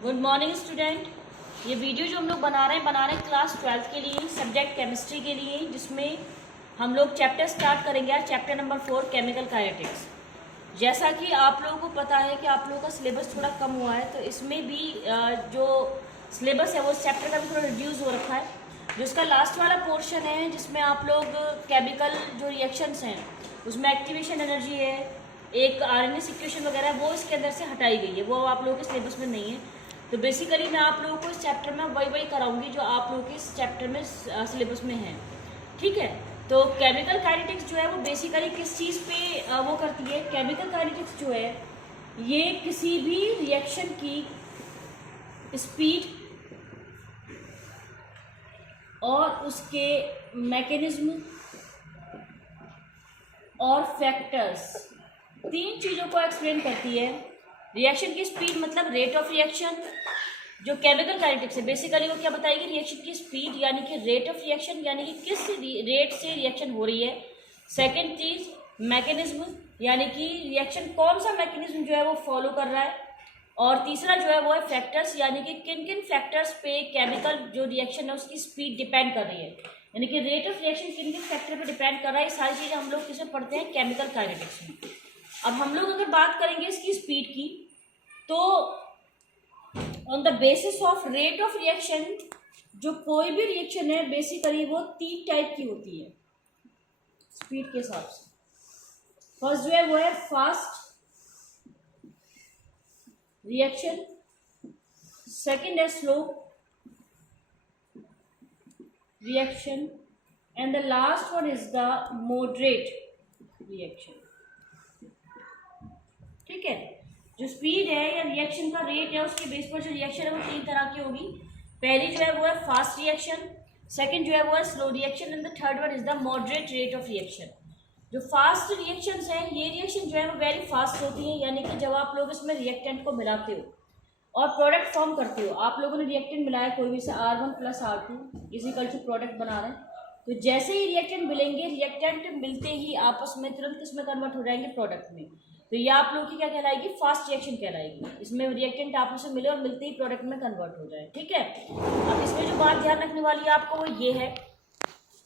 Good morning student. ये video जो हम लोग बना रहे हैं क्लास 12th के लिए, सब्जेक्ट केमिस्ट्री के लिए, जिसमें हम लोग चैप्टर स्टार्ट करेंगे आज, चैप्टर नंबर 4 केमिकल काइनेटिक्स। जैसा कि आप लोगों को पता है कि आप लोगों का सिलेबस थोड़ा कम हुआ है, तो इसमें भी जो सिलेबस है वो चैप्टर का भी थोड़ा रिड्यूस हो रखा है। जो इसका लास्ट वाला पोर्शन है जिसमें आप लोग केमिकल जो रिएक्शंस हैं उसमें एक्टिवेशन एनर्जी है, एक आरएनए सिक्वेशन वगैरह, वो इसके अंदर से हटाई गई है, वो आप लोगों के सिलेबस में नहीं है। तो बेसिकली मैं आप लोगों को इस चैप्टर में वही कराऊंगी जो आप लोगों के इस चैप्टर में सिलेबस में है, ठीक है। तो केमिकल काइनेटिक्स जो है वो बेसिकली किस चीज़ पे वो करती है। केमिकल काइनेटिक्स जो है ये किसी भी रिएक्शन की स्पीड और उसके मैकेनिज्म और फैक्टर्स, तीन चीज़ों को एक्सप्लेन करती है। रिएक्शन की स्पीड मतलब रेट ऑफ रिएक्शन, जो केमिकल काइनेटिक्स है बेसिकली वो क्या बताएगी, रिएक्शन की स्पीड यानी कि रेट ऑफ रिएक्शन, यानी कि किस रेट से रिएक्शन हो रही है। सेकंड चीज मैकेनिज्म, यानी कि रिएक्शन कौन सा मैकेनिज्म जो है वो फॉलो कर रहा है। और तीसरा जो है वो है फैक्टर्स, यानी कि किन किन फैक्टर्स पे केमिकल जो रिएक्शन है उसकी स्पीड डिपेंड कर रही है, यानी कि रेट ऑफ रिएक्शन किन किन फैक्टर पे डिपेंड कर रहा है। ये सारी चीज़ें हम लोग किसे पढ़ते हैं, केमिकल काइनेटिक्स में। अब हम लोग अगर बात करेंगे इसकी स्पीड की, तो on the basis of rate of reaction, जो कोई भी रिएक्शन है बेसिकली वो तीन टाइप की होती है स्पीड के हिसाब से। फर्स्ट जो है वो है फास्ट रिएक्शन, सेकंड है slow reaction, and the last one is the moderate reaction, ठीक है। जो स्पीड है या रिएक्शन का रेट है उसके बेस पर जो रिएक्शन है वो तीन तरह की होगी। पहली जो है वो है फास्ट रिएक्शन, सेकंड जो है वो है slow reaction, and the third one is the moderate rate of reaction. जो फास्ट रिएक्शंस हैं ये रिएक्शन जो है वो वेरी फास्ट होती है, यानी कि जब आप लोग इसमें रिएक्टेंट को मिलाते हो और प्रोडक्ट फॉर्म करते हो, आप लोगों ने रिएक्टेंट मिलाया कोई भी से R1 + R2 is equal to product बना रहे हैं, तो जैसे ही रिएक्टेंट मिलेंगे, रिएक्टेंट मिलते ही आपस में तुरंत किसमें कन्वर्ट हो जाएंगे, प्रोडक्ट में। तो ये आप लोग की क्या कहलाएगी, फास्ट रिएक्शन कहलाएगी। इसमें रिएक्टेंट आपस में मिले और मिलते ही प्रोडक्ट में कन्वर्ट हो जाए, ठीक है। अब इसमें जो बात ध्यान रखने वाली है आपको वो ये है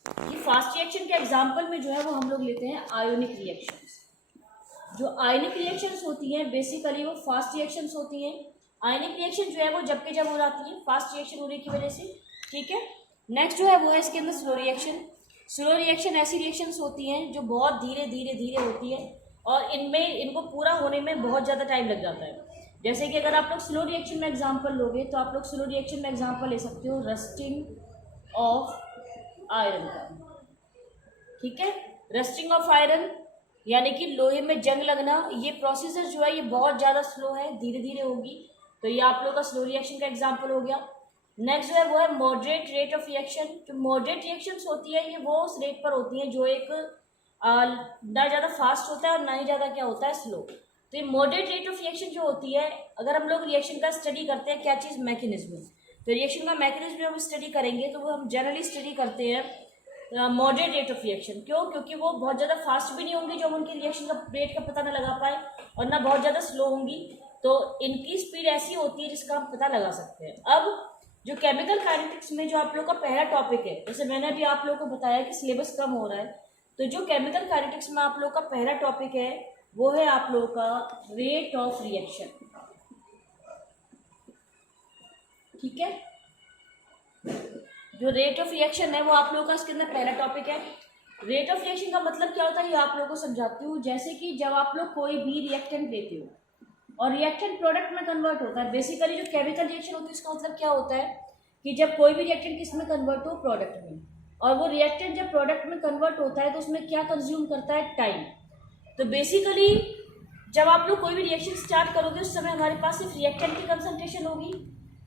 कि फास्ट रिएक्शन के एग्जाम्पल में जो है वो हम लोग लेते हैं आयोनिक रिएक्शंस। जो आयोनिक रिएक्शंस होती हैं बेसिकली वो फास्ट रिएक्शंस होती हैं। आयोनिक रिएक्शन जो है वो जब के जब हो जाती है फास्ट रिएक्शन होने की वजह से, ठीक है। नेक्स्ट जो है वो है इसके अंदर स्लो रिएक्शन। स्लो रिएक्शन ऐसी रिएक्शंस होती हैं जो बहुत धीरे धीरे धीरे होती है और इनको पूरा होने में बहुत ज़्यादा टाइम लग जाता है। जैसे कि अगर आप लोग स्लो रिएक्शन में एग्जांपल लोगे तो आप लोग स्लो रिएक्शन में एग्जांपल ले सकते हो रस्टिंग ऑफ आयरन का, ठीक है। रस्टिंग ऑफ आयरन यानी कि लोहे में जंग लगना, ये प्रोसीजर जो है ये बहुत ज़्यादा स्लो है, धीरे धीरे होगी, तो ये आप लोग का स्लो रिएक्शन का एग्जाम्पल हो गया। नेक्स्ट जो है वो है मॉडरेट रेट ऑफ रिएक्शन। जो मॉडरेट रिएक्शंस होती है ये वो उस रेट पर होती हैं जो एक ना ज़्यादा फास्ट होता है और ना ही ज़्यादा क्या होता है, स्लो। तो ये मॉडरेट रेट ऑफ रिएक्शन जो होती है, अगर हम लोग रिएक्शन का स्टडी करते हैं, क्या चीज़, मैकेनिज्म, तो रिएक्शन का मैकेनिज्म जो हम स्टडी करेंगे तो वो हम जनरली स्टडी करते हैं मॉडरेट रेट ऑफ रिएक्शन। क्यों? क्योंकि वो बहुत ज़्यादा फास्ट भी नहीं होंगी जो हम उनकी रिएक्शन का रेट का पता ना लगा पाए, और ना बहुत ज़्यादा स्लो होंगी, तो इनकी स्पीड ऐसी होती है जिसका हम पता लगा सकते हैं। अब जो केमिकल काइनेटिक्स में जो आप लोग का पहला टॉपिक है, जैसे मैंने अभी आप लोग को बताया कि सिलेबस कम हो रहा है, तो जो केमिकल काइनेटिक्स में आप लोग का पहला टॉपिक है वो है आप लोग का रेट ऑफ रिएक्शन, ठीक है। जो रेट ऑफ रिएक्शन है वो आप लोगों का इसके अंदर पहला टॉपिक है। रेट ऑफ रिएक्शन का मतलब क्या होता है ये आप लोगों को समझाती हूँ। जैसे कि जब आप लोग कोई भी रिएक्टेंट लेते हो और रिएक्टेंट प्रोडक्ट में कन्वर्ट होता है, बेसिकली जो केमिकल रिएक्शन होती है इसका मतलब क्या होता है कि जब कोई भी रिएक्टेंट किस में कन्वर्ट हो, प्रोडक्ट में, और वो रिएक्टेंट जब प्रोडक्ट में कन्वर्ट होता है तो उसमें क्या कंज्यूम करता है, टाइम। तो बेसिकली जब आप लोग कोई भी रिएक्शन स्टार्ट करोगे उस समय हमारे पास सिर्फ रिएक्टेंट की कंसंट्रेशन होगी,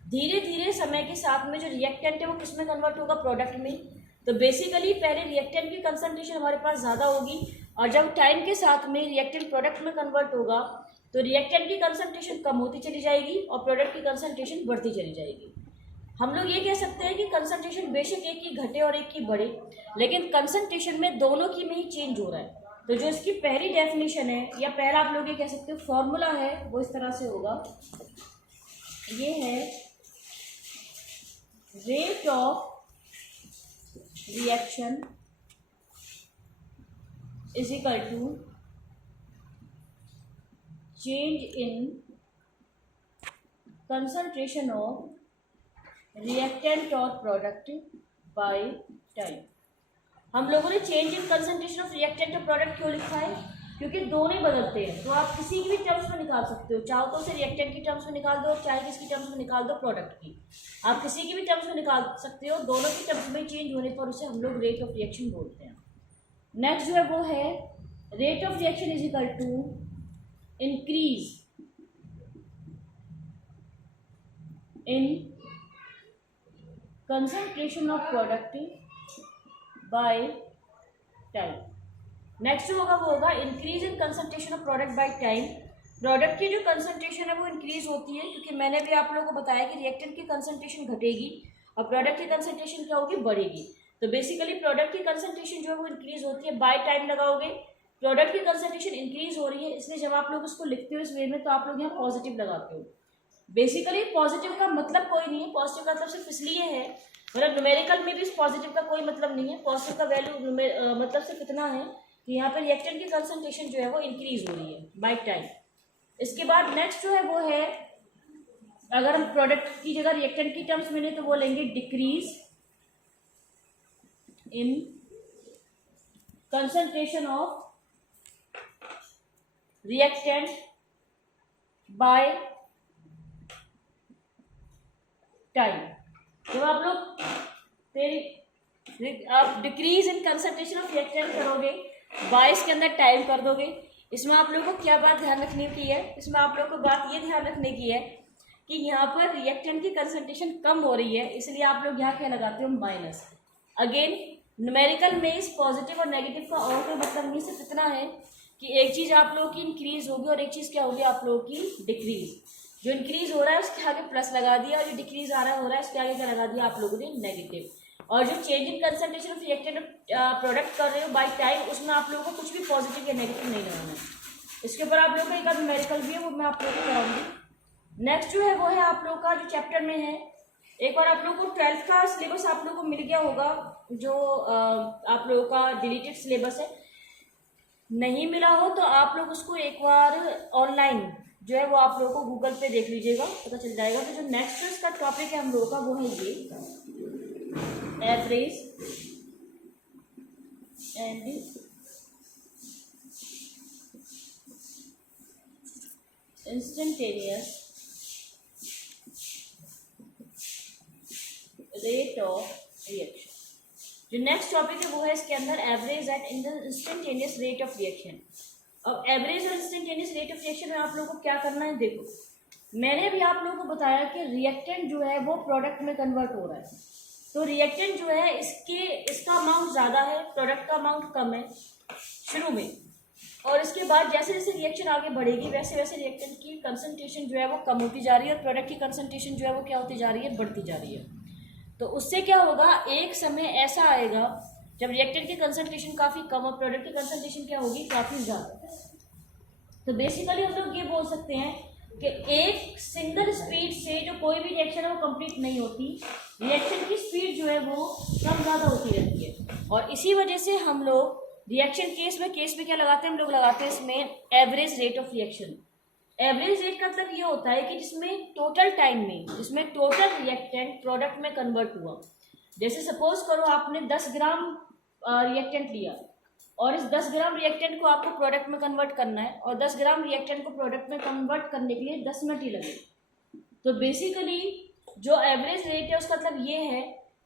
धीरे धीरे समय के साथ में जो रिएक्टेंट है वो किस में कन्वर्ट होगा, प्रोडक्ट में। तो बेसिकली पहले रिएक्टेंट की कंसंट्रेशन हमारे पास ज़्यादा होगी, और जब टाइम के साथ में रिएक्टेंट प्रोडक्ट में कन्वर्ट होगा तो रिएक्टेंट की कंसंट्रेशन कम होती चली जाएगी और प्रोडक्ट की कंसंट्रेशन बढ़ती चली जाएगी। हम लोग ये कह सकते हैं कि कंसंट्रेशन बेशक एक की घटे और एक की बढ़े, लेकिन कंसंट्रेशन में दोनों की में ही चेंज हो रहा है। तो जो इसकी पहली डेफिनेशन है या पहला आप लोग ये कह सकते हो फॉर्मूला है वो इस तरह से होगा ये है rate of reaction is equal to change in concentration of reactant और प्रोडक्ट बाय टाइम। हम लोगों ने change in concentration of reactant और प्रोडक्ट क्यों लिखा है? क्योंकि दोनों ही बदलते हैं, तो आप किसी की भी टर्म्स में निकाल सकते हो, चाहो तो उसे रिएक्टेंट की टर्म्स में निकाल दो, चाहे किसकी टर्म्स में निकाल दो, प्रोडक्ट की। आप किसी की भी टर्म्स में निकाल सकते हो, दोनों की टर्म्स में चेंज होने पर उसे हम लोग रेट ऑफ रिएक्शन बोलते हैं। नेक्स्ट जो है वो है rate of reaction is equal to increase in concentration of product by time. Next जो होगा वो होगा increase in concentration of product by time. Product की जो कंसंट्रेशन है वो इंक्रीज होती है, क्योंकि मैंने भी आप लोगों को बताया कि रिएक्टेंट की कंसंट्रेशन घटेगी और प्रोडक्ट की कंसंट्रेशन क्या होगी, बढ़ेगी। तो बेसिकली प्रोडक्ट की कंसंट्रेशन जो है वो इंक्रीज होती है, बाय टाइम लगाओगे, प्रोडक्ट की कंसंट्रेशन इंक्रीज हो रही है, इसलिए जब आप लोग उसको लिखते हो इस वे में तो आप लोग यहाँ पॉजिटिव लगाते हो। बेसिकली पॉजिटिव का मतलब कोई नहीं है, पॉजिटिव का मतलब सिर्फ इसलिए है, मतलब न्यूमेरिकल में भी इस पॉजिटिव का कोई मतलब नहीं है। पॉजिटिव का वैल्यू मतलब सिर्फ इतना है कि यहाँ पर रिएक्टेंट की कंसंट्रेशन जो है वो इंक्रीज हो रही है बाय टाइम। इसके बाद नेक्स्ट जो है वो है, अगर हम प्रोडक्ट की जगह रिएक्टेंट की टर्म्स में लें तो वो लेंगे decrease in concentration of reactant by time. जब आप लोग आप decrease in concentration of reactant करोगे, बाईस के अंदर टाइम कर दोगे, इसमें आप लोगों को क्या बात ध्यान रखने की है, इसमें आप लोगों को बात ये ध्यान रखने की है कि यहाँ पर रिएक्टेंट की कंसंट्रेशन कम हो रही है, इसलिए आप लोग यहाँ क्या लगाते हो, माइनस। अगेन न्यूमेरिकल में इस पॉजिटिव और नेगेटिव का और कोई मतलब नहीं, सिर्फ इतना है कि एक चीज़ आप लोगों की इंक्रीज होगी और एक चीज़ क्या होगी, आप लोगों की डिक्रीज। जो इंक्रीज हो रहा है उसके आगे प्लस लगा दिया और जो डिक्रीज हो रहा है उसके आगे क्या लगा दिया आप लोगों ने, नेगेटिव। और जो change in concentration of reactant product कर रहे हो बाय टाइम, उसमें आप लोगों को कुछ भी पॉजिटिव या नेगेटिव नहीं लगाना है। इसके ऊपर आप लोगों का एक न्यूमेरिकल भी है, वो मैं आप लोगों को कराऊंगी। नेक्स्ट जो है वो है आप लोगों का जो चैप्टर में है, एक बार आप लोगों को 12th का सिलेबस आप लोगों को मिल गया होगा, जो आप लोगों का डिलीटेड सिलेबस है। नहीं मिला हो तो आप लोग उसको एक बार ऑनलाइन जो है वो आप लोगों को गूगल पे देख लीजिएगा, पता चल जाएगा। तो जो नेक्स्ट इसका टॉपिक है हम लोगों का वो है ये average and instantaneous rate of reaction. जो नेक्स्ट टॉपिक है वो है इसके अंदर average and instantaneous rate of reaction. अब एवरेज और इंस्टेंटेनियस रेट ऑफ रिएक्शन में आप लोगों को क्या करना है, देखो मैंने भी आप लोगों को बताया कि रिएक्टेंट जो है वो प्रोडक्ट में कन्वर्ट हो रहा है, तो रिएक्टेंट जो है इसका अमाउंट ज़्यादा है, प्रोडक्ट का अमाउंट कम है शुरू में, और इसके बाद जैसे जैसे रिएक्शन आगे बढ़ेगी वैसे वैसे रिएक्टेंट की कंसंट्रेशन जो है वो कम होती जा रही है और प्रोडक्ट की कंसंट्रेशन जो है वो क्या होती जा रही है, बढ़ती जा रही है। तो उससे क्या होगा, एक समय ऐसा आएगा जब रिएक्टेंट की कंसंट्रेशन काफ़ी कम और प्रोडक्ट की कंसंट्रेशन क्या होगी, काफ़ी ज़्यादा। तो बेसिकली हम लोग ये बोल सकते हैं कि एक सिंगल स्पीड से जो कोई भी रिएक्शन है वो कंप्लीट नहीं होती, रिएक्शन की स्पीड जो है वो कम ज़्यादा होती रहती है। और इसी वजह से हम लोग रिएक्शन केस में क्या लगाते हैं, हम लोग लगाते हैं इसमें average rate of reaction. Average rate का मतलब ये होता है कि जिसमें टोटल टाइम में, जिसमें टोटल रिएक्टेंट प्रोडक्ट में कन्वर्ट हुआ। जैसे सपोज करो आपने 10 ग्राम रिएक्टेंट लिया और इस 10 ग्राम रिएक्टेंट को आपको प्रोडक्ट में कन्वर्ट करना है और 10 ग्राम रिएक्टेंट को प्रोडक्ट में कन्वर्ट करने के लिए 10 मिनट ही लगे। तो बेसिकली जो एवरेज रेट है उसका मतलब ये है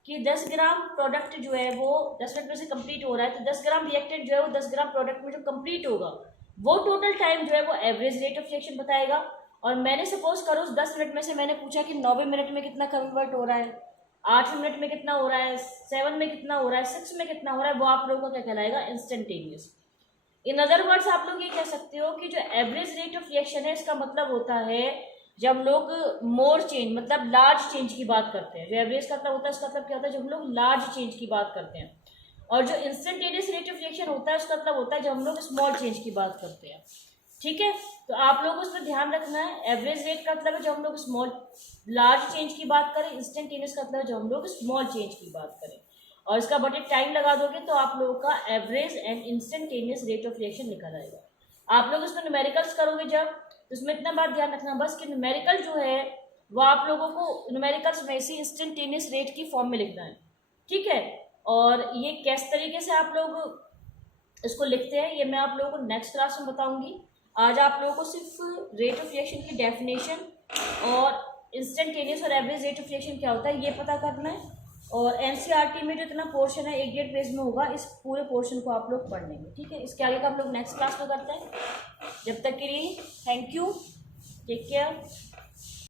कि 10 ग्राम प्रोडक्ट जो है वो 10 मिनट में से कंप्लीट हो रहा है, तो 10 ग्राम रिएक्टेंट जो है वो 10 ग्राम प्रोडक्ट में जो कंप्लीट होगा वो टोटल टाइम जो है वो एवरेज रेट ऑफ रिएक्शन बताएगा। और मैंने सपोज करो उस 10 मिनट में से मैंने पूछा कि 90 मिनट में कितना कन्वर्ट हो रहा है, 8 मिनट में कितना हो रहा है, 7 में कितना हो रहा है, 6 में कितना हो रहा है, वो आप लोगों का क्या कहलाएगा, इंस्टेंटेनियस। इन अदर वर्ड्स आप लोग ये कह सकते हो कि जो एवरेज रेट ऑफ रिएक्शन है इसका मतलब होता है जब हम लोग मोर चेंज मतलब लार्ज चेंज की बात करते हैं। जो एवरेज का मतलब होता है उसका मतलब क्या होता है, जब हम लोग लार्ज चेंज की बात करते हैं। और जो इंस्टेंटेनियस रेट ऑफ रिएक्शन होता है उसका मतलब होता है जब हम लोग स्मॉल चेंज की बात करते हैं। ठीक है, तो आप लोगों को इस पर ध्यान रखना है। एवरेज रेट का मतलब है जब हम लोग स्मॉल लार्ज चेंज की बात करें, इंस्टेंटेनियस का मतलब है जब हम लोग स्मॉल चेंज की बात करें। और इसका बड़े टाइम लगा दोगे तो आप लोगों का average and instantaneous rate of reaction निकल आएगा। आप लोग इसमें न्यूमेरिकल्स करोगे जब, तो इसमें इतना बात ध्यान रखना बस कि न्यूमेरिकल जो है वो आप लोगों को न्यूमेरिकल्स में से इंस्टेंटेनियस रेट की फॉर्म में लिखना है, ठीक है। और ये किस तरीके से आप लोग इसको लिखते हैं ये मैं आप लोगों को नेक्स्ट क्लास में बताऊंगी। आज आप लोगों को सिर्फ रेट ऑफ रिएक्शन की डेफिनेशन और इंस्टेंटेनियस और एवरेज रेट ऑफ रिएक्शन क्या होता है ये पता करना है। और एनसीईआरटी में जो इतना पोर्शन है 1-1.5 पेज में होगा, इस पूरे पोर्शन को आप लोग पढ़ लेंगे, ठीक है। इसके आगे का हम लोग नेक्स्ट क्लास में करते हैं। जब तक के लिए थैंक यू, टेक केयर।